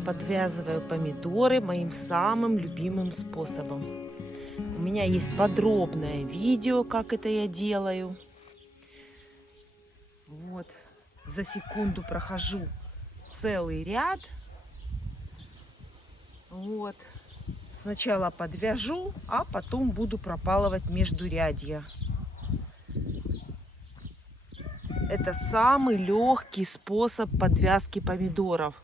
подвязываю помидоры моим самым любимым способом. У меня есть подробное видео, как это я делаю. Вот, за секунду прохожу целый ряд. Вот, сначала подвяжу, а потом буду пропалывать междурядья. Это самый легкий способ подвязки помидоров.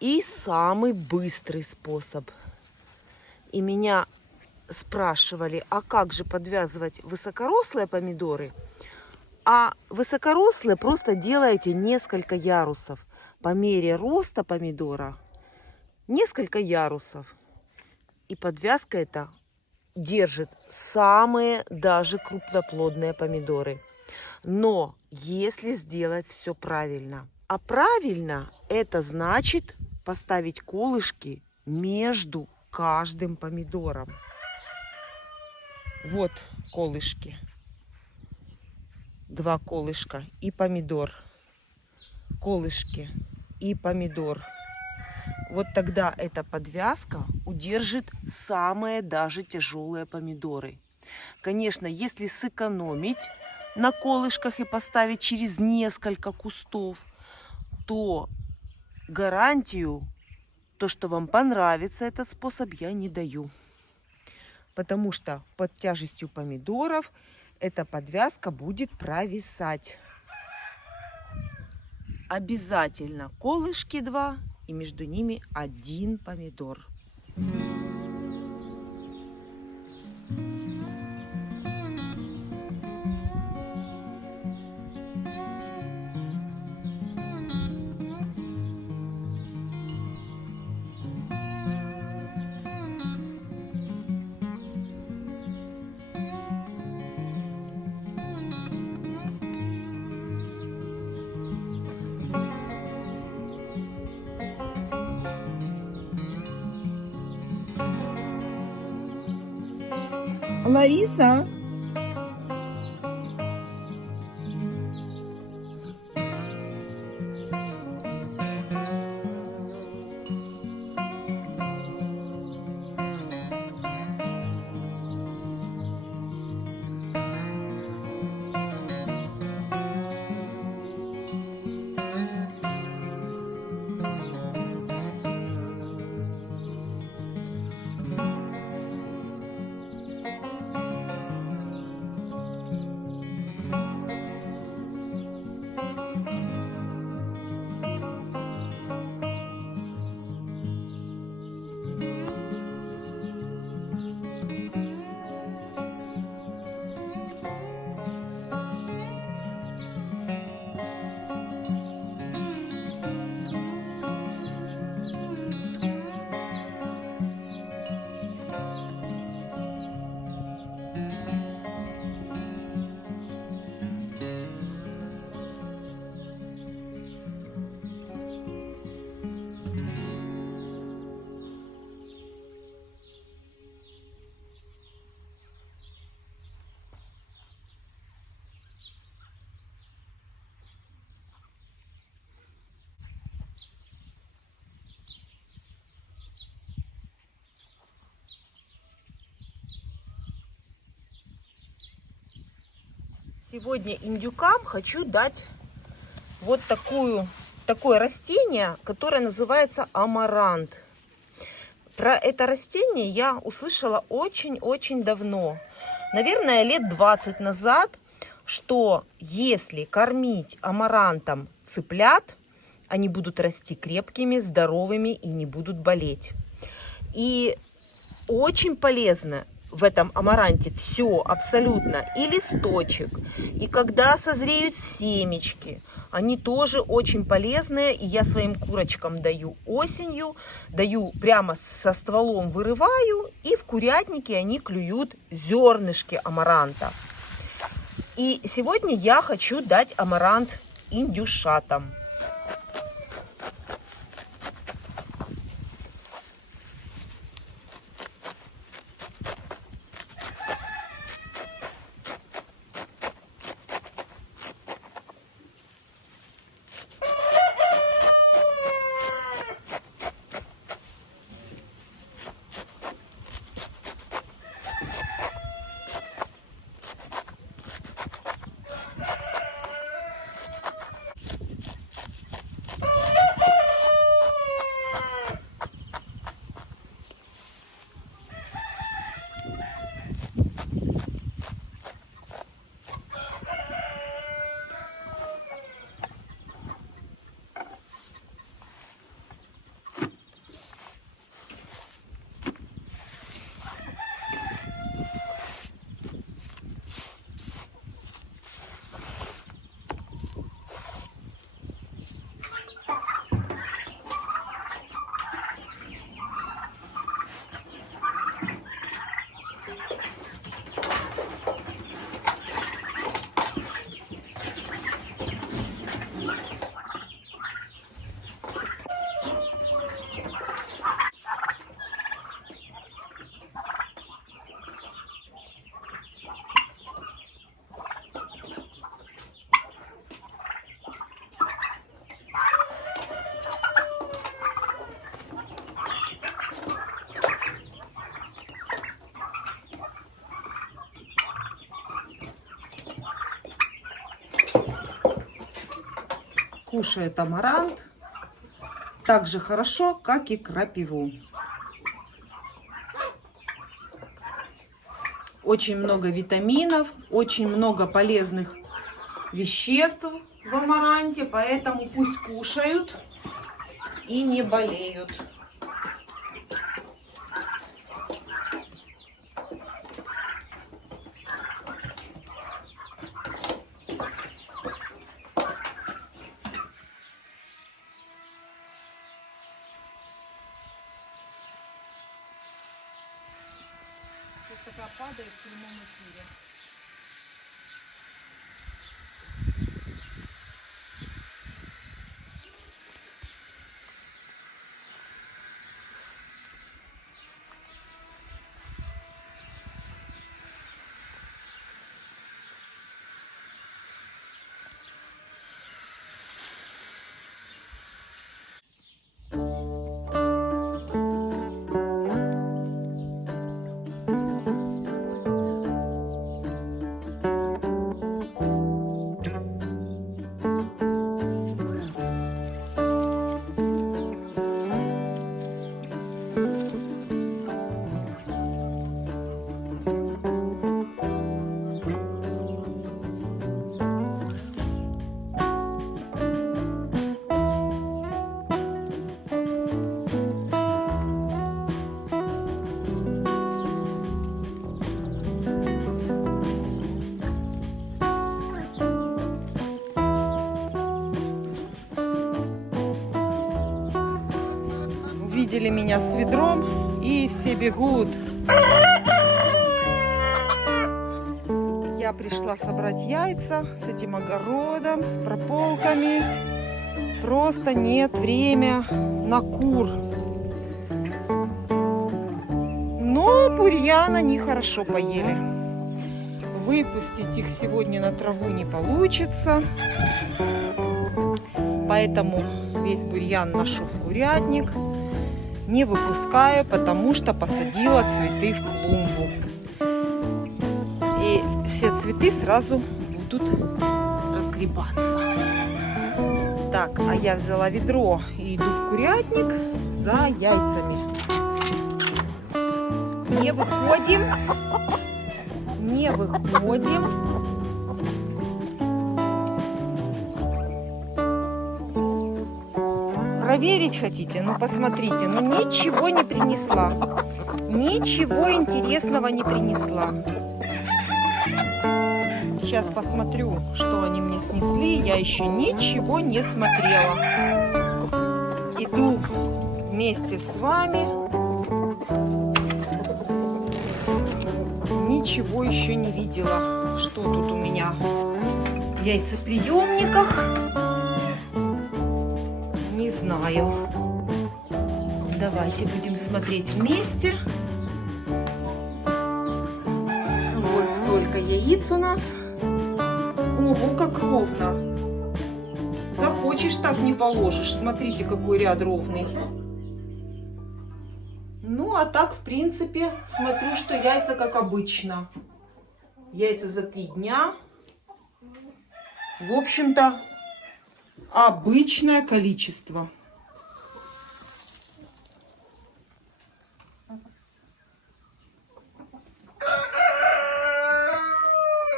И самый быстрый способ. И меня спрашивали, а как же подвязывать высокорослые помидоры? А высокорослые просто делаете несколько ярусов. По мере роста помидора несколько ярусов. И подвязка эта держит самые даже крупноплодные помидоры. Но если сделать все правильно. А правильно это значит поставить колышки между каждым помидором. Вот колышки. 2 колышка и помидор. Колышки и помидор. Вот тогда эта подвязка удержит самые даже тяжелые помидоры. Конечно, если сэкономить на колышках и поставить через несколько кустов, то гарантию, то, что вам понравится этот способ, я не даю. Потому что под тяжестью помидоров эта подвязка будет провисать. Обязательно колышки 2 и между ними 1 помидор. Лариса, Сегодня индюкам хочу дать вот такое растение, которое называется амарант. Про это растение я услышала очень-очень давно. Наверное, лет 20 назад, что если кормить амарантом цыплят, они будут расти крепкими, здоровыми и не будут болеть. И очень полезно в этом амаранте все абсолютно. И листочек, и когда созреют семечки, они тоже очень полезные. И я своим курочкам даю осенью, даю прямо со стволом, вырываю, и в курятнике они клюют зернышки амаранта. И сегодня я хочу дать амарант индюшатам. кушает амарант так же хорошо, как и крапиву. Очень много витаминов, очень много полезных веществ в амаранте, поэтому пусть кушают и не болеют. Сейчас такая падает в прямом эфире. Увидели меня с ведром и все бегут. Я пришла собрать яйца с этим огородом, с прополками. Просто нет времени на кур. Но бурьян они хорошо поели. Выпустить их сегодня на траву не получится. Поэтому весь бурьян ношу в курятник. Не выпускаю, потому что посадила цветы в клумбу. И все цветы сразу будут разгребаться. Так, а я взяла ведро и иду в курятник за яйцами. Не выходим. Не выходим. Проверить хотите? Ну, посмотрите. Ну, ничего не принесла. Ничего интересного не принесла. Сейчас посмотрю, что они мне снесли. Я еще ничего не смотрела. Иду вместе с вами. Ничего еще не видела. Что тут у меня в яйцеприемниках? Не знаю. Давайте будем смотреть вместе. Вот столько яиц у нас. Ого, как ровно. Захочешь, так не положишь. Смотрите, какой ряд ровный. Ну, а так, в принципе, смотрю, что яйца как обычно. Яйца за 3 дня. В общем-то, обычное количество.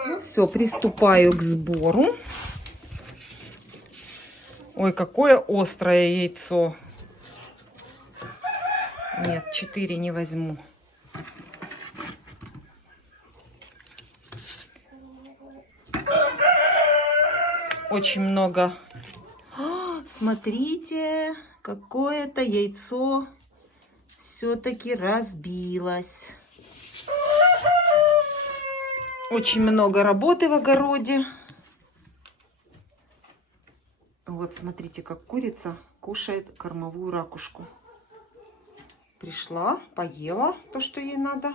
Ну все, приступаю к сбору. Ой, какое острое яйцо. Нет, 4 не возьму. Очень много. Смотрите, какое-то яйцо все-таки разбилось. Очень много работы в огороде. Вот смотрите, как курица кушает кормовую ракушку. Пришла, поела то, что ей надо.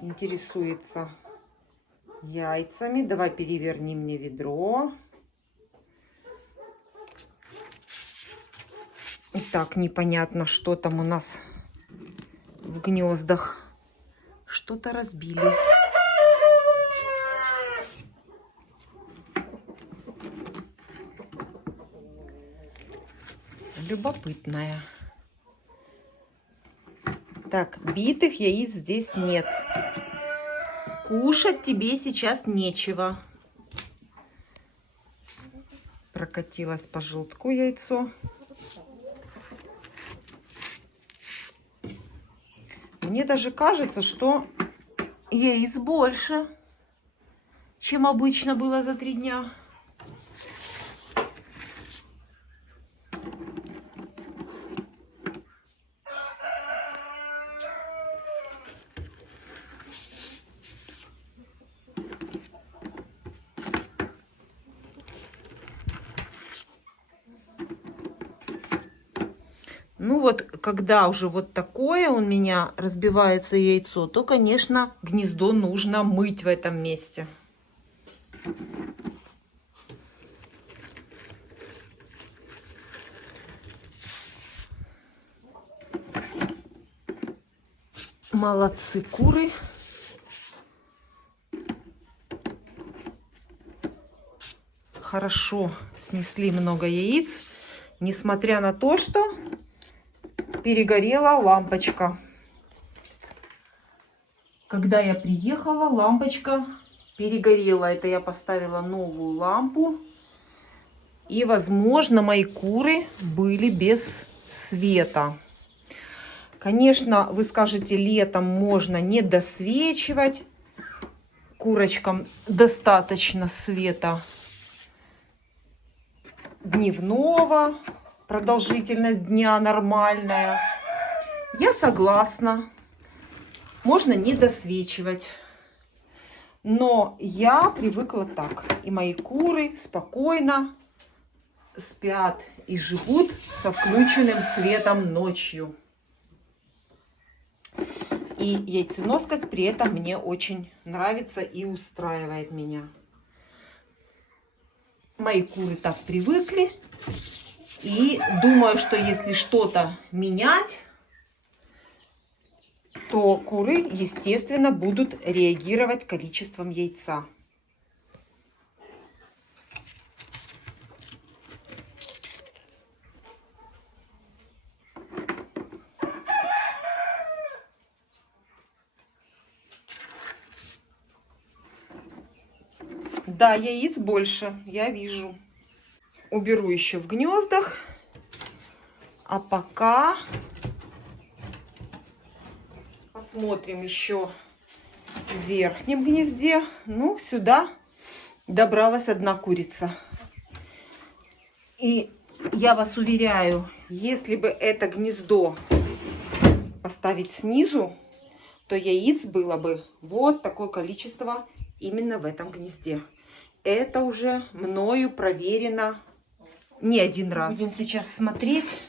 Интересуется яйцами. Давай переверни мне ведро. Итак, непонятно, что там у нас в гнездах. Что-то разбили. любопытная. Так, битых яиц здесь нет. Кушать тебе сейчас нечего. Прокатилось по желтку яйцо. Мне даже кажется, что яиц больше, чем обычно было за 3 дня. Ну вот, когда уже вот такое у меня разбивается яйцо, то, конечно, гнездо нужно мыть в этом месте. Молодцы куры. Хорошо снесли много яиц, несмотря на то, что перегорела лампочка. Когда я приехала, лампочка перегорела. Это я поставила новую лампу. И, возможно, мои куры были без света. Конечно, вы скажете, летом можно не досвечивать. Курочкам достаточно света дневного. Продолжительность дня нормальная. Я согласна. Можно не досвечивать. Но я привыкла так. И мои куры спокойно спят и живут со включенным светом ночью. И яйценоскость при этом мне очень нравится и устраивает меня. Мои куры так привыкли. И думаю, что если что-то менять, то куры, естественно, будут реагировать количеством яйца. Да, яиц больше, я вижу. Уберу еще в гнездах. А пока посмотрим еще в верхнем гнезде. Ну, сюда добралась одна курица. И я вас уверяю, если бы это гнездо поставить снизу, то яиц было бы вот такое количество именно в этом гнезде. Это уже мною проверено не один раз. Будем сейчас смотреть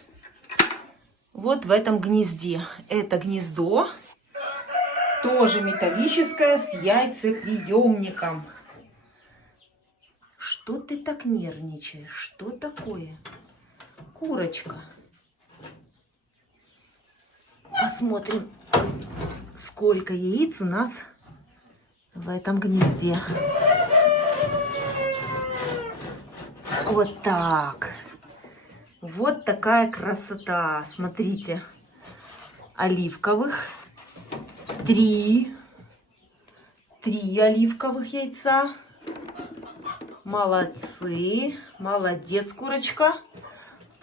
вот в этом гнезде. Это гнездо тоже металлическое с яйцеприемником. Что ты так нервничаешь? Что такое? Курочка. Посмотрим, сколько яиц у нас в этом гнезде. Вот так. Вот такая красота. Смотрите. Оливковых. 3 оливковых яйца. Молодцы. Молодец, курочка.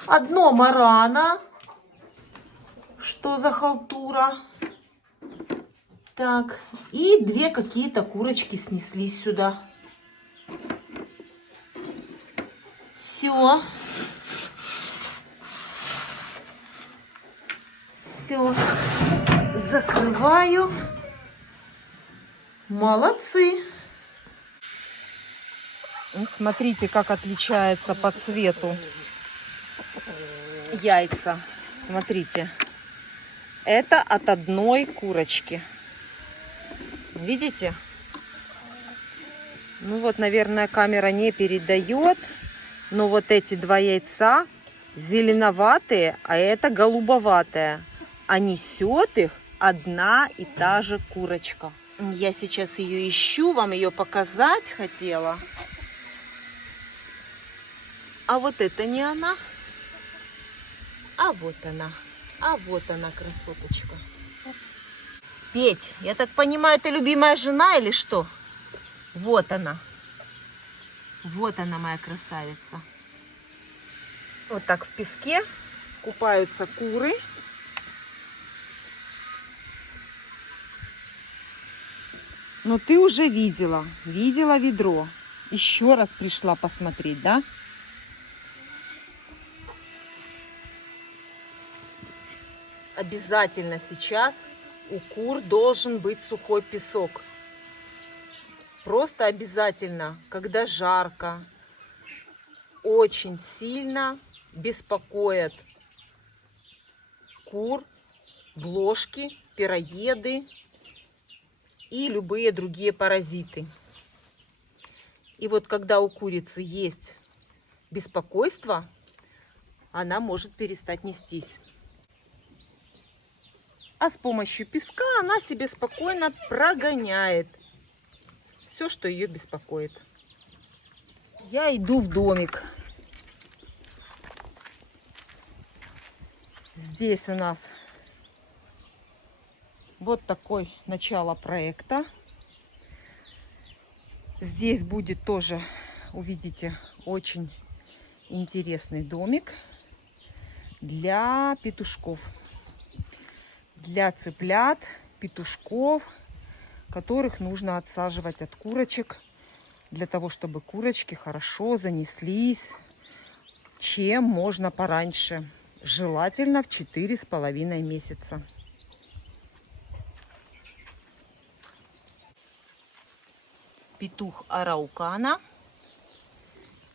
Одно марана. Что за халтура? Так. И 2 какие-то курочки снеслись сюда. Все. Все. Закрываю. Молодцы. Смотрите, как отличается по цвету яйца. Смотрите. Это от одной курочки. Видите? Ну вот, наверное, камера не передает. Но вот эти 2 яйца зеленоватые, а это голубоватое. А несет их одна и та же курочка. Я сейчас ее ищу, вам ее показать хотела. А вот это не она. А вот она, красоточка. Петь, я так понимаю, ты любимая жена или что? Вот она. Вот она, моя красавица. Вот так в песке купаются куры. Но ты уже видела ведро. Еще раз пришла посмотреть, да? Обязательно сейчас у кур должен быть сухой песок. Просто обязательно, когда жарко, очень сильно беспокоят кур, блошки, пироеды и любые другие паразиты. И вот когда у курицы есть беспокойство, она может перестать нестись. А с помощью песка она себе спокойно прогоняет все, что ее беспокоит. Я иду в домик. Здесь у нас вот такое начало проекта. Здесь будет тоже, увидите, очень интересный домик для петушков. Для цыплят, петушков, которых нужно отсаживать от курочек, для того, чтобы курочки хорошо занеслись, чем можно пораньше. Желательно в 4,5 месяца. Петух араукана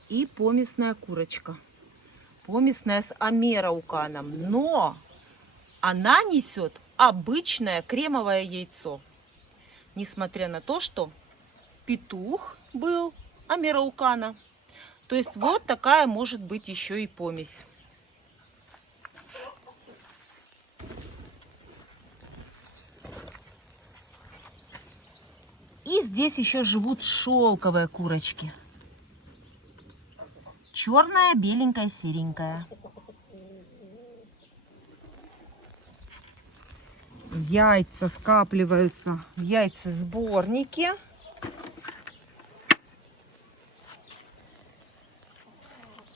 и помесная курочка. Помесная с амерауканом, но она несет обычное кремовое яйцо. Несмотря на то, что петух был амераукана. То есть вот такая может быть еще и помесь. И здесь еще живут шелковые курочки. Черная, беленькая, серенькая. Яйца скапливаются в яйцесборнике.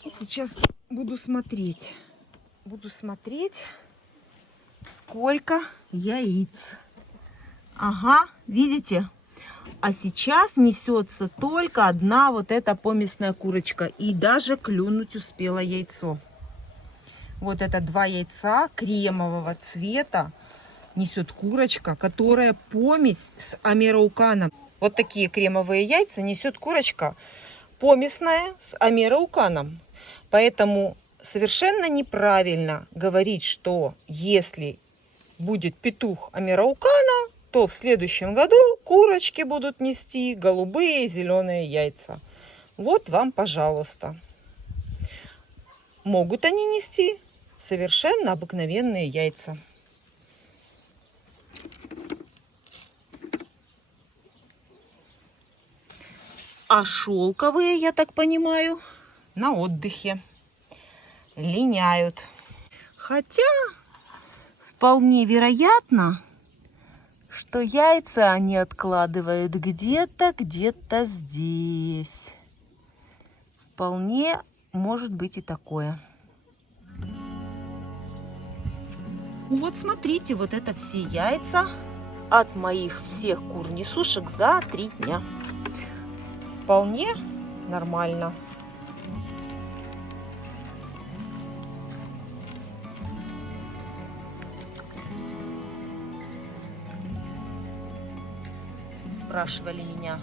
И сейчас буду смотреть, сколько яиц. Ага, видите? А сейчас несется только одна вот эта помесная курочка. И даже клюнуть успела яйцо. Вот это 2 яйца кремового цвета несет курочка, которая помесь с амерауканом. Вот такие кремовые яйца несет курочка помесная с амерауканом. Поэтому совершенно неправильно говорить, что если будет петух амераукана, то в следующем году курочки будут нести голубые и зеленые яйца. Вот вам, пожалуйста. Могут они нести совершенно обыкновенные яйца. А шелковые, я так понимаю, на отдыхе. Линяют. Хотя вполне вероятно, что яйца они откладывают где-то здесь. Вполне может быть и такое. Вот смотрите, вот это все яйца от моих всех кур-несушек за 3 дня. Вполне нормально. Спрашивали меня,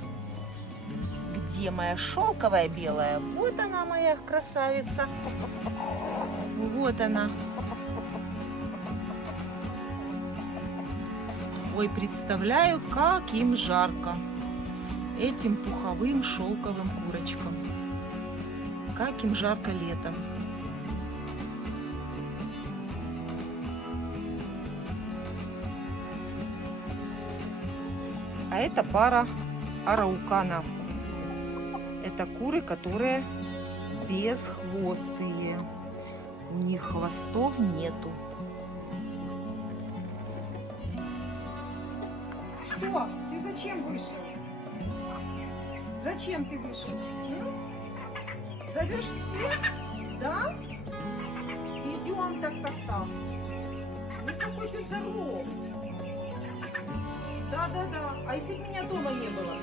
где моя шелковая белая? Вот она, моя красавица. Вот она. Ой, представляю, как им жарко. Этим пуховым шелковым курочкам. Как им жарко летом. А это пара арауканов. Это куры, которые безхвостые. У них хвостов нету. Что? Ты зачем вышел? Зачем ты вышел? Зовешь всех? Да? Идем так. Ну какой ты здоровый. Да. А если бы меня дома не было?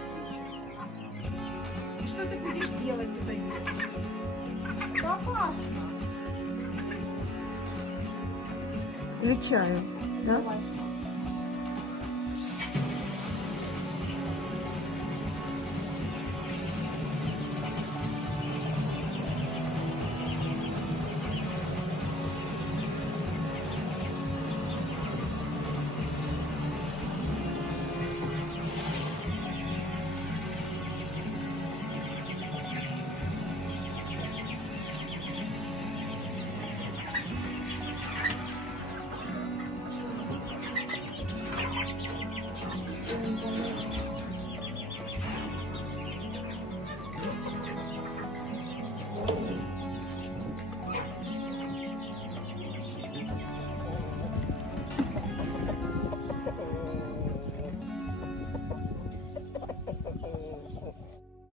И что ты будешь делать тут один? Это опасно. Включаю. Давай.